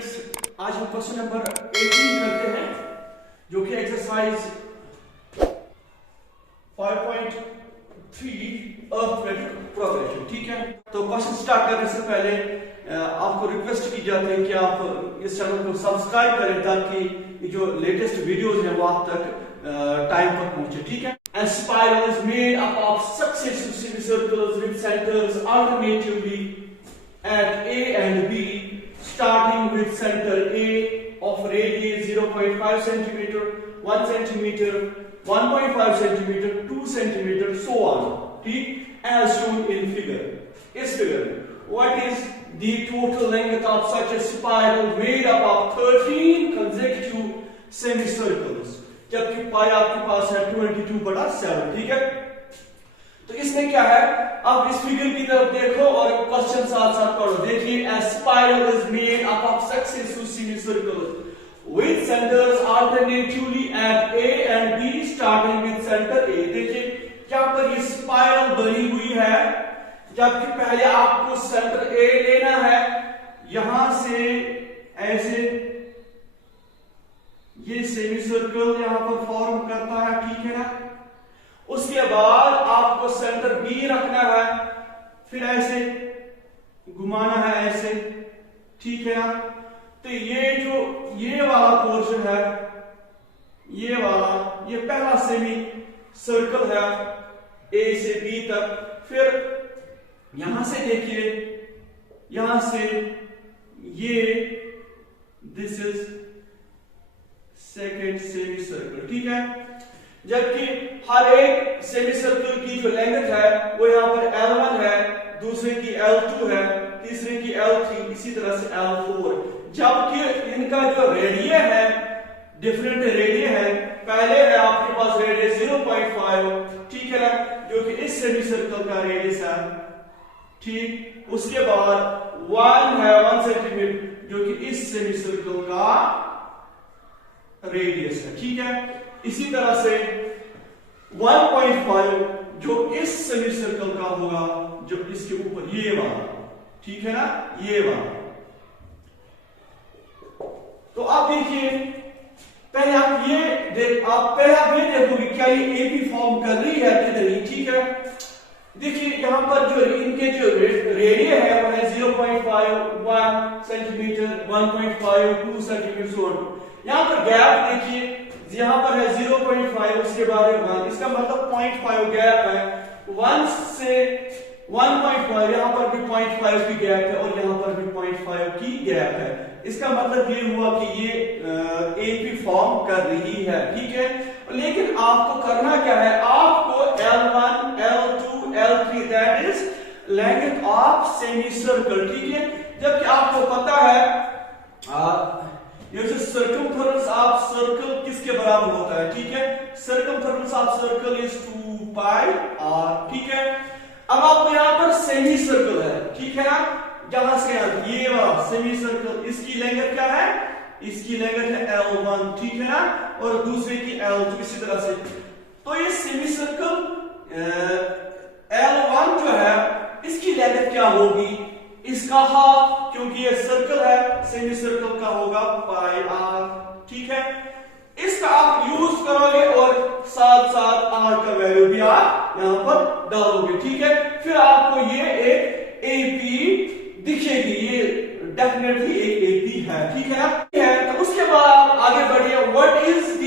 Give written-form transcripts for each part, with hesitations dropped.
Students, आज हम question number 18 करते हैं जो कि एक्सरसाइज 5.3 अर्थमेटिक प्रोग्रेशन। ठीक है, तो क्वेश्चन स्टार्ट करने से पहले आपको रिक्वेस्ट की जाती है कि आप इस चैनल को सब्सक्राइब करें ताकि जो लेटेस्ट वीडियोस हैं वो आप तक टाइम पर पहुंचे। ठीक है, a spiral is made up of successive semicircles with centers alternatively at A and B, starting with center A of radius 0.5 centimeter, 1 centimeter, 1.5 centimeter, 2 centimeter, so on. ठीक, as shown in figure. इस figure में what is the total length of such a spiral made up of 13 consecutive semicircles? जबकि पाई आपके पास है 22/7। ठीक है, तो इसमें क्या है, अब इस फिगर की तरफ देखो और क्वेश्चन साथ साथ पढ़ो। देखिए, a spiral is made up of successive semicircles with centers alternatively at A and B, starting with center A। देखिए क्या पर ये स्पाइरल बनी हुई है, जबकि पहले आपको सेंटर A लेना है, यहां से ऐसे ये सेमी सर्कल यहां पर फॉर्म करता है। ठीक है ना, उसके बाद आपको सेंटर बी रखना है, फिर ऐसे घुमाना है ऐसे। ठीक है ना, तो ये वाला पोर्शन है, ये वाला, ये पहला सेमी सर्कल है ए से बी तक। फिर यहां से देखिए, यहां से ये this is second semi circle. ठीक है, जबकि हर एक सेमी सर्कल की जो लेंथ है वो यहाँ पर L1 है, दूसरे की L2 है, तीसरे की L3, इसी तरह से L4। जबकि इनका जो रेडिय है डिफरेंट रेडिय है। पहले है आपके पास रेडियस 0.5, ठीक है ना, जो कि इस सेमी सर्कल का रेडियस है। ठीक, उसके बाद 1 सेंटीमीटर जो कि इस सेमी सर्कल का रेडियस है। ठीक है, इसी तरह से 1.5 जो इस सेमी सर्कल का होगा, जो इसके ऊपर ये वाला। ठीक है ना, ये वाला। तो आप देखिए, पहले आप ये देखोगे क्या ये एपी फॉर्म कर रही है कि नहीं। ठीक है, देखिए यहां पर जो इनके जो रेडिय है वो है 0.5, 1 सेंटीमीटर, 1.5, 2 सेंटीमीटर, सो ऑन। यहां पर गैप देखिए, यहां पर है 0.5, उसके बाद 1, इसका मतलब 0.5 गैप है। 1 से 1.5, यहां पर भी 0.5 की गैप है और यहां पर भी 0.5 की गैप है। इसका मतलब ये हुआ कि ये एपी फॉर्म कर रही है। ठीक है, लेकिन आपको करना क्या है, आपको L1, L2, L3 that is length of semi circle. ठीक है, जबकि आपको पता है ये जो सर्कमफेरेंस ऑफ सर्कल किसके बराबर होता है। ठीक है, circumference of circle is 2 pi r। ठीक है, अब आपको यहां पर सेमी सर्कल है। ठीक है ना, जहां से ये वाला सेमी सर्कल, इसकी लेंथ क्या है, इसकी लेंथ है L1। ठीक है ना, और दूसरे की L2, इसी तरह से। तो ये सेमी सर्कल L1 जो है इसकी लेंथ क्या होगी, इसका हाफ, क्योंकि ये सर्कल है, सेमी सर्कल का होगा पाई r। ठीक है, इसका आप यूज करोगे और साथ साथ r का वैल्यू भी आप यहां पर डालोगे। ठीक है, फिर आपको ये एक AP दिखेगी, ये डेफिनेटली एक AP है। ठीक है ना, तो उसके बाद आप आगे बढ़िए। What is the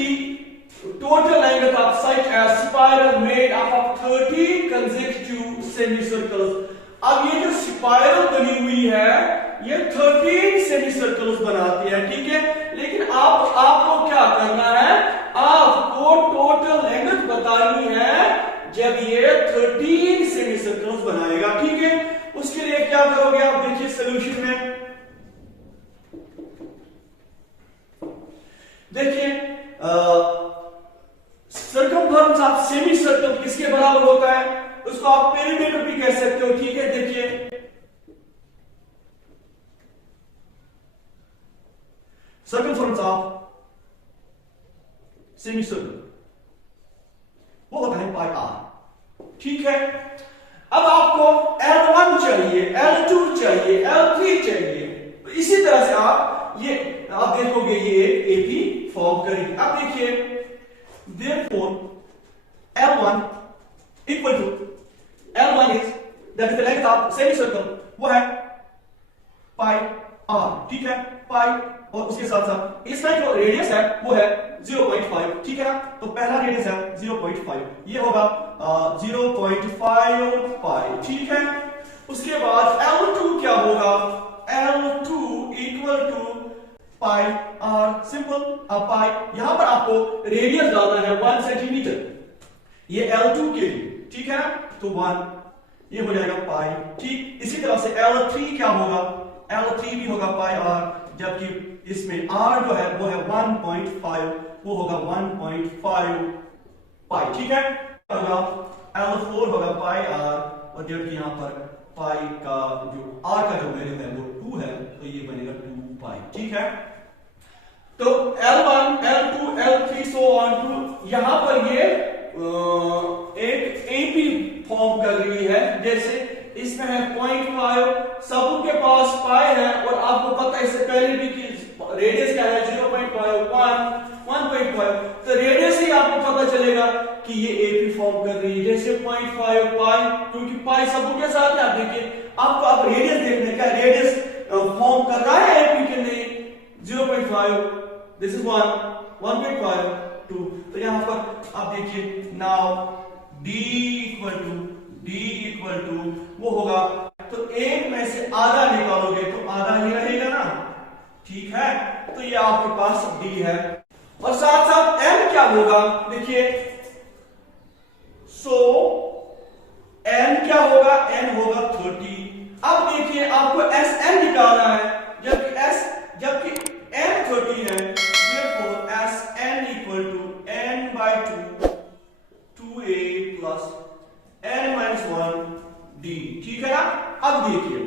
total length of such a spiral made up of 30 consecutive semicircles. अब ये जो स्पाइरल बनी हुई है ये 13 सेमी सर्कल्स बनाती है। ठीक है, लेकिन आपको क्या करना है, आपको टोटल लेंथ बतानी है जब ये 13 सेमी सर्कल्स बनाएगा। ठीक है, उसके लिए क्या करोगे आप, देखिए सॉल्यूशन में देखिए सर्कमफेरेंस ऑफ सेमी सर्कल किसके बराबर होता है, उसको आप पेरीमीटर भी कह सकते हो। ठीक है, देखिए सर्कमफेरेंस ऑफ सेमी सर्कल वो होता है पाई r। ठीक है, अब आपको L1 चाहिए, L2 चाहिए, L3 चाहिए। तो इसी तरह से आप ये आप देखोगे ये एक एपी फॉर्म करेगी। अब देखिए therefore L1 equal to L1 is that is the length of semicircle, वो है पाई r, ठीक है, पाई, और उसके साथ साथ इसका जो रेडियस है वो है 0.5, ठीक है ना। तो पहला रेडियस है 0.5, ये होगा 0.5 पाई, ठीक है। उसके बाद L2 क्या होगा, L2 equal to pi r, simple. अब पाई यहां पर आपको रेडियस डालना है 1 सेंटीमीटर, ये L2 के लिए, ठीक है। तो 1 ये हो जाएगा पाई, ठीक। इसी तरह से L3 क्या होगा, L3 भी होगा पाई r, जबकि इसमें r जो है वो है 1.5, वो होगा 1.5 पाई, ठीक है। होगा L4 होगा पाई r, और जबकि यहां पर पाई का जो r का जो वैल्यू है वो 2 है, तो ये बनेगा 2 पाई, ठीक है। तो L1 L2 L3 so on to, यहां पर ये एक एपी फॉर्म कर रही है। जैसे इसमें है 0.5, सबके पास पाई है, और आपको पता है इससे पहले भी कि रेडियस क्या है 0.5 1.5, तो रेडियस ही आपको पता चलेगा कि ये एपी फॉर्म कर रही है। जैसे 0.5 पाई, क्योंकि पाई सबके साथ है। आप देखिए, आपको आप रेडियस देखने का, रेडियस फॉर्म कर रहा है एपी के नहीं, 0.5, दिस इज 1.5 2, तो यहां पर आप देखिए नाउ d इक्वल टू वो होगा, तो एक में से आधा निकालोगे तो आधा ही रहेगा ना, ठीक है। तो ये आपके पास d है, और साथ साथ n क्या होगा, देखिए सो n क्या होगा, n होगा 30। अब देखिए आपको Sn निकालना है, जबकि n 30 है, therefore Sn equal to n by 2 2a plus n minus 1 d, ठीक है ना। अब देखिए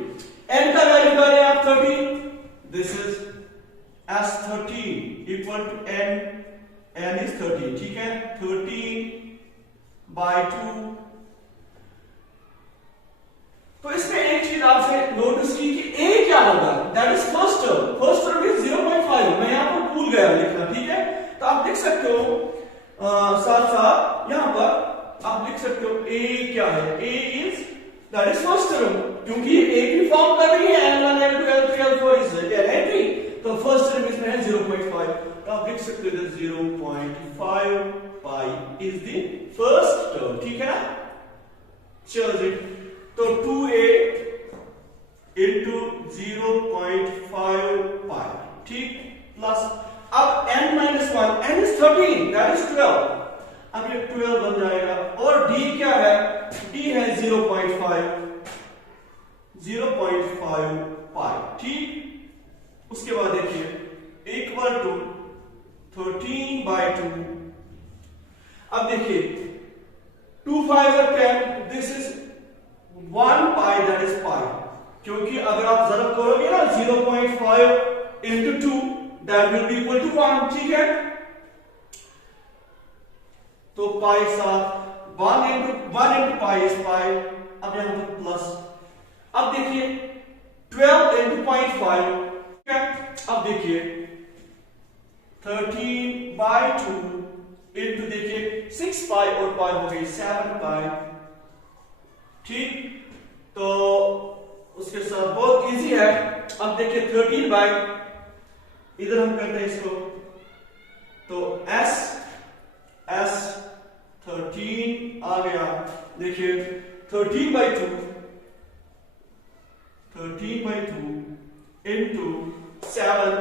n का वैल्यू करें आप 30, this is S13 equal to n is 30, ठीक है, 30 by 2। तो इसमें एक चीज आपसे नोटिस की कि a क्या होगा, that is first term is 0.5, मैं यहां पर भूल गया लिखना, ठीक है। तो आप लिख सकते हो साथ साथ यहां पर आप लिख सकते हो a क्या है, a is that is first term, क्योंकि a की फॉर्म कर रही है L1 L2 L3 L4 is L3, तो फर्स्ट टर्म इसमें है 0.5, तो आप लिख सकते हो 0.5 pi is the first term, ठीक है ना। चलो जी, तो 2a into 0.5 पाई, ठीक, प्लस अब n minus 1, n is 13, that is 12, अब ये 12 बन जाएगा, और d क्या है, d है 0.5 पाई, ठीक। उसके बाद देखिए इक्वल टू 13 by 2, अब देखिए 2 5 are 10, this is 1 pi, that is pi, क्योंकि अगर आप ज़रब करोगे ना 0.5 into 2, that will be equal to 1, ठीक है। तो पाई साथ 1 into पाई इज पाई, अब यहां पर प्लस, अब देखिए 12 into 0.5, ठीक है। अब देखिए 13 by 2 into देखिए 6 पाई और पाई हो गई 7 पाई, ठीक। तो उसके साथ बहुत इजी है। अब देखिए 13 बाय, इधर हम करते हैं इसको, तो S 13 आ गया, देखिए 13 by 2 into 7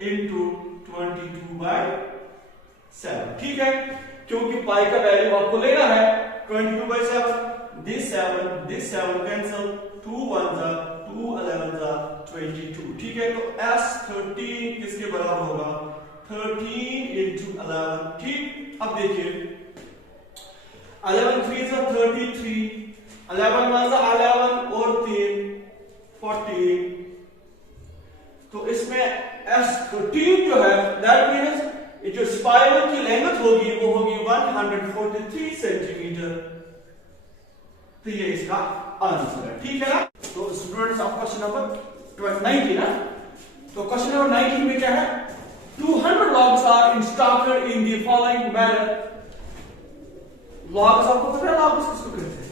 into 22 by 7, ठीक है, क्योंकि पाई का वैल्यू आपको लेना है 22 by 7, this 7 cancel, 2 1s are 2 11s are 22, ठीक है। तो S13 किसके बराबर होगा, 13 into 11, ठीक। अब देखिए 11 3s are 33, 11 1s are 11 और 3 14, तो इसमें S13 जो है दैट मींस जो स्पाइरल की लेंथ होगी वो होगी 143 सेंटीमीटर, तो ये इसका आंसर है, ठीक है ना। तो स्टूडेंट्स आप क्वेश्चन नंबर 19 ना, तो क्वेश्चन नंबर 19 में क्या है, 200 logs are installed in the following manner. logs आपको पता है logs किसको कहते हैं?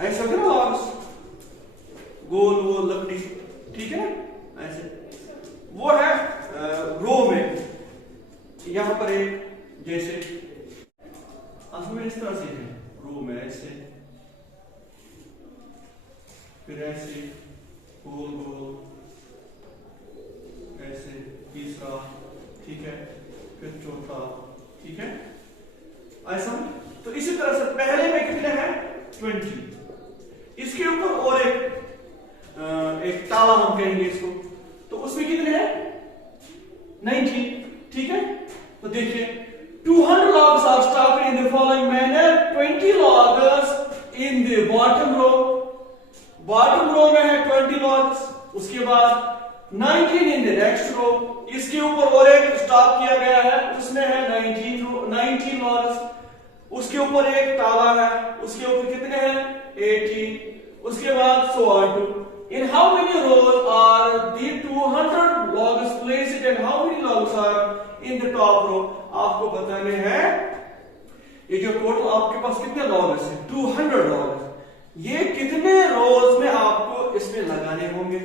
ऐसे होते हैं ना logs, गोल वो लकड़ी, ठीक है ना, ऐसे वो है रो में। यहां पर एक जैसे असल में इस तरह से है, रो में ऐसे, फिर ऐसे गोल गोल ऐसे, तीसरा, ठीक है, फिर चौथा, ठीक है, ऐसा। तो इसी तरह से पहले में कितने हैं 20, इसके ऊपर और एक ताला हम कहेंगे इसको, तो उसमें कितने हैं 19, ठीक है। तो देखिए 200 logs are stacked in the following manner, 20 logs in the bottom row, bottom row में है 20 logs, उसके बाद 19 in the next row, इसके ऊपर और एक स्टॉक किया गया है, उसमें है 19 logs, उसके ऊपर एक ताला है, उसके ऊपर कितने हैं 18, उसके बाद so on to. In how many rows are the 200 logs placed and how many logs are in the top row? आपको बताने हैं ये जो टोटल आपके पास कितने logs हैं 200 logs, ये कितने रोज में आपको इसमें लगाने होंगे,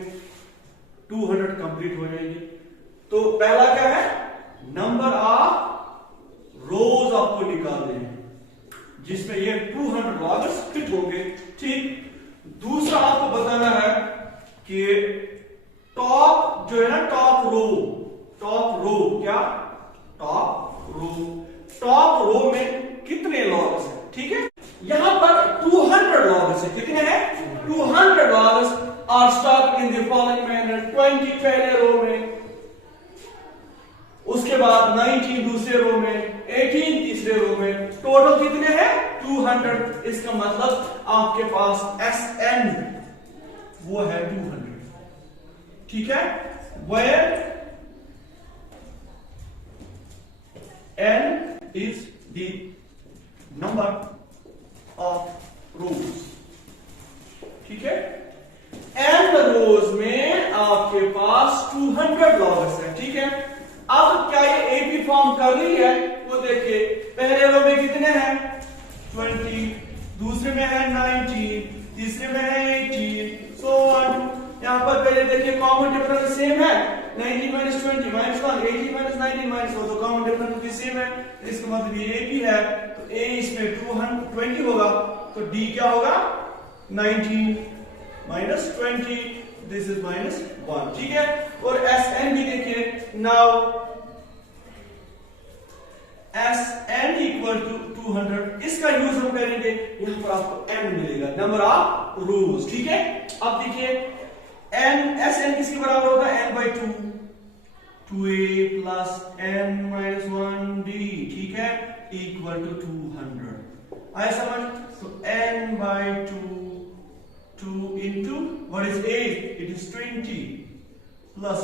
200 कंप्लीट हो जाएंगे। तो पहला क्या है, नंबर ऑफ रोज आपको निकालने हैं जिसमें ये 200 logs फिट होंगे, ठीक। दूसरा आपको बताना है कि टॉप जो है ना, टॉप रो क्या, टॉप रो में कितने logs हैं, ठीक है। यहां पर 200 logs है, कितने हैं 200 logs are stocked in the following manner, 20 पहले रो में, उसके बाद 19 दूसरे रो में, 18 तीसरे रो में, टोटल कितने हैं 200। इसका मतलब आपके पास SN वो है 200, ठीक है, where N is the number of rows, ठीक है। N रोज में आपके पास 200 logs है, ठीक है। अब क्या ये AP फॉर्म कर रही है, वो देखिए पहले रो में कितने हैं 20, दूसरे में है 19, तीसरे में है 18, so on। यहां पर पहले देखिए कॉमन डिफरेंस सेम है, 19 minus 20 minus 1, 18 minus 19 minus 1, तो कॉमन डिफरेंस भी सेम है, इसका मतलब ये AP है, तो A इसमें 220 होगा, तो D क्या होगा 19 minus 20, दिस इज -1, ठीक है। और SN भी देखिए, नाउ SN इक्वल टू 200, इसका यूज हम करेंगे, यहां पर आपको M मिलेगा, नंबर ऑफ रोज, ठीक है। अब देखिए SN किसके बराबर होगा, n/2, 2a plus n minus 1d, ठीक है, इक्वल टू 200, आया समझ। तो n/2 2 into what is a, it is 20 plus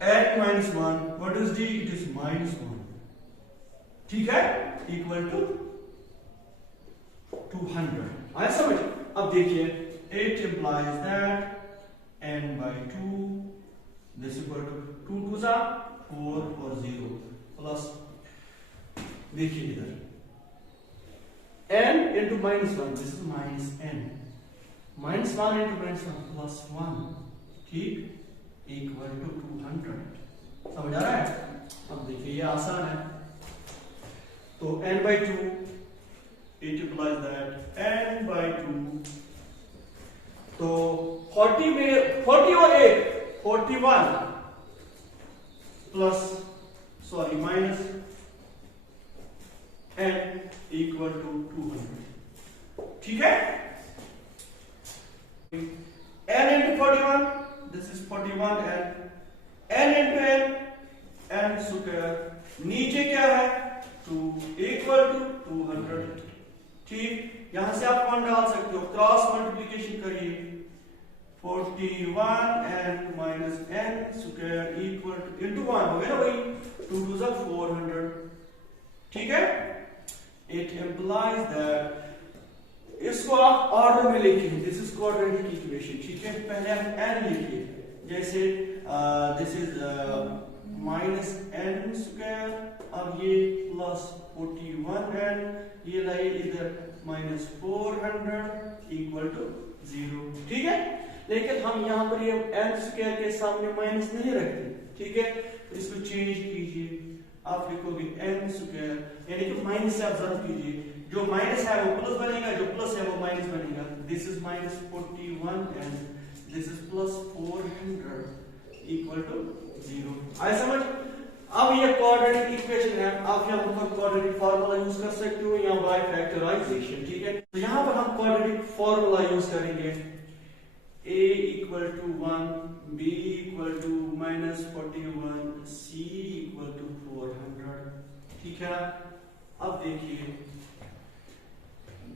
n minus 1, what is d, it is -1, ठीक है, इक्वल टू 200, आया समझ। अब देखिए it implies that n/2 this equal to 2 2s are 4 और 0 प्लस, देखिए इधर n into -1, this is -n, -1 into -1 plus 1, ठीक, इक्वल टू 200, समझ आ रहा है। अब देखिए ये आसान है, तो n/2 it implies that n/2, तो 40 में 40 और 1 41 plus sorry minus n equal to 200, ठीक है। n into 41, this is 41 n into n square, नीचे क्या है 2 इक्वल टू 200, ठीक। यहां से आप 1 डाल सकते हो, क्रॉस मल्टीप्लिकेशन करिए, 41 n minus n square equal two into 1 हो गया ना वही, 2 2 is 400, ठीक है। इट implies that, इसको आप ऑर्डर में लिखिए, दिस इज क्वाड्रेटिक इक्वेशन, ठीक है। पहले आप n लिखिए, जैसे this is minus n square, अब ये प्लस 41n, ये लाइए इधर माइनस 400 इक्वल टू 0। ठीक है, लेकिन हम यहाँ पर ये n स्क्वायर के सामने माइनस नहीं रखते। ठीक है, तो इसको चेंज कीजिए, आप लिखोगे n स्क्वायर, यानी कि माइनस से आप ज़ब्त कीजिए, जो माइनस है वो प्लस बनेगा, जो प्लस है वो माइनस बनेगा। This is minus 41n, this is plus 400 equal to 0। आया समझ? अब ये क्वाड्रेटिक इक्वेशन है, आप यहाँ पर क्वाड्रेटिक फार्मूला यूज कर सकते हो या बाय फैक्टराइजेशन। ठीक है, तो यहाँ पर हम क्वाड्रेटिक फार्मूला यूज करेंगे, a equal to 1, b equal to minus 41, c equal to 400। ठीक है, अब देखिए,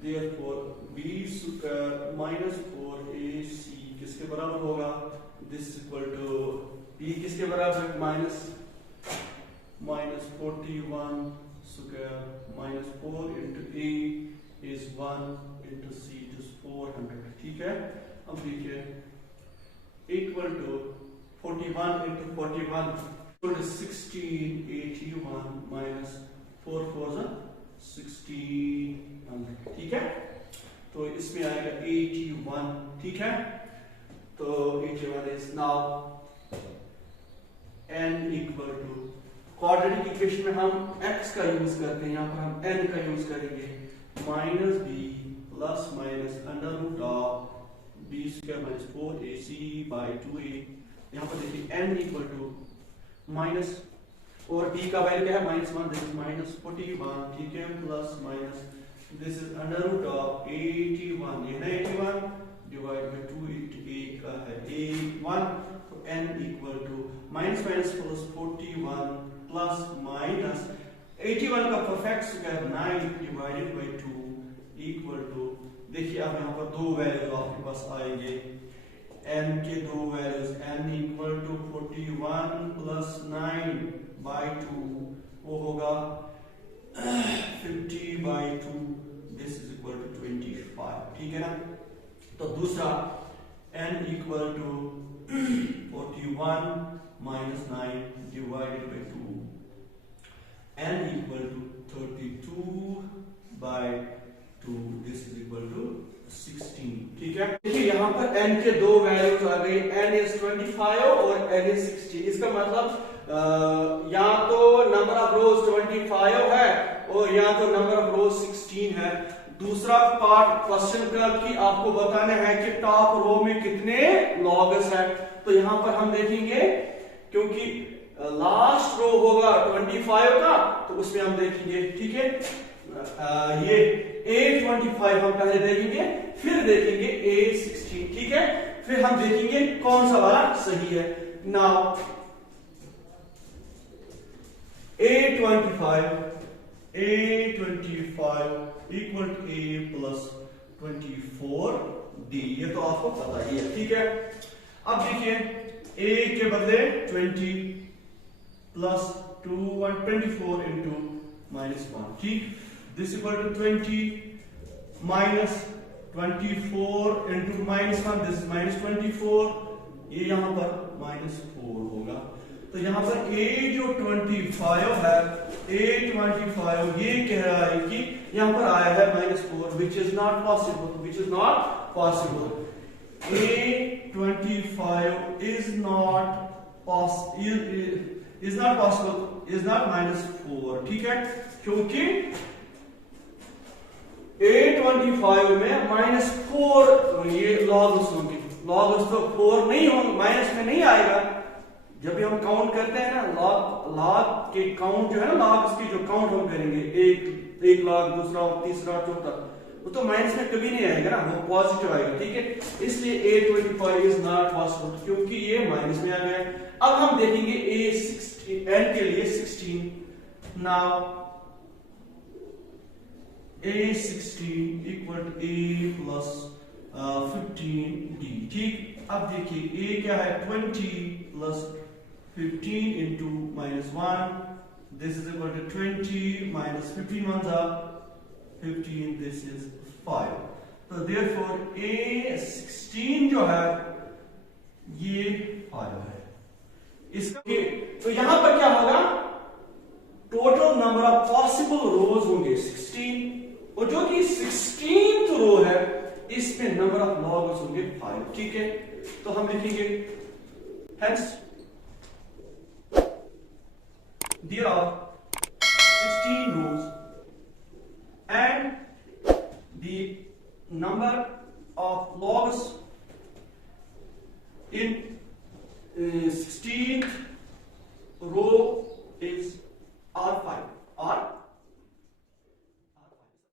therefore b square minus 4ac किसके बराबर होगा, दिस इक्वल टू b किसके बराबर है, minus 41 square minus 4 into a is 1 into c is 400। ठीक है, अब देखिए equal to 41 into 41 equal to 1681 minus 4 4 1600। ठीक है, तो इसमें आएगा 81। ठीक है, तो 81 is now n equal to, quadratic equation में हम x का यूज करते हैं, यहाँ पर हम n का यूज करेंगे, minus b plus minus under root of b square minus 4ac by 2a। यहाँ पर देखिए n इक्वल टू माइनस, और b का वैल्यू क्या है, -1, दिस इज माइनस 41। ठीक है, plus minus this is under root of 81, ये है 81 डिवाइड बाय 2 इंटू a का है 1, तो n equal to minus minus plus 41 plus minus 81 का perfect square 9 divided by 2 equal to, देखिए अब यहाँ पर दो वैल्यूज आपके पास आएंगे, n के दो values, n equal to 41 plus 9 by 2, वो होगा 50 by 2, this is equal to 25। ठीक है ना, तो दूसरा n equal to 41 minus 9 divided by 2, n equal to 32 by 2, this is equal to 16। ठीक है, देखिए यहाँ पर n के दो वैल्यूज आ गए, n इज 25 और n इज 60। इसका मतलब या तो नंबर ऑफ रोज 25 है और या तो नंबर ऑफ रोज 16 है। दूसरा पार्ट क्वेश्चन का कि आपको बताना है कि टॉप रो में कितने लॉग्स है, तो यहाँ पर हम देखेंगे, क्योंकि लास्ट रो होगा 25 का, तो उसमें हम देखेंगे। ठीक है, ये A25 हम पहले देखेंगे, फिर देखेंगे A16। ठीक है, फिर हम देखेंगे कौन सा वाला सही है। Now A25 equal to A plus 24D, ये तो आपको पता ही है। ठीक है, अब देखिए A के बदले 20 प्लस 24 इंटू -1। ठीक, this equal to 20 minus 24 into -1, this is -24, ये यहां पर -4 होगा। तो यहां पर A25 है, A25 ये कह रहा है कि यहां पर आया है -4, which is not possible, A25 is not possible, is not -4। ठीक है, क्योंकि A25 में -4 ये लॉग्स होंगे, लॉग्स तो 4 नहीं होंगे, माइनस में नहीं आएगा। जब भी हम काउंट करते हैं ना, लॉग के काउंट जो है ना, लॉग्स की जो काउंट हम करेंगे, एक लॉग, दूसरा, तीसरा, चौथा, वो तो माइनस में कभी नहीं आएगा ना, वो पॉजिटिव आएगा। ठीक है, इसलिए A25 इज नॉट पॉसिबल, क्योंकि ये माइनस में आ गया। अब हम देखेंगे A16 n के लिए 16। Now A16 equal to A plus 15D। ठीक, अब देखिए A क्या है, 20 plus 15 into -1, this is equal to 20 minus 15 1 जा 15, दिस इज 5। तो देयरफॉर A16 जो है ये 5 है। इसका तो यहां पर क्या होगा, टोटल नंबर ऑफ पॉसिबल रोज होंगे 16, और जो कि 16th रो है इसमें नंबर ऑफ लॉग्स होंगे 5। ठीक है, तो हम लिखेंगे hence there are 16 rows and the number of logs in 16th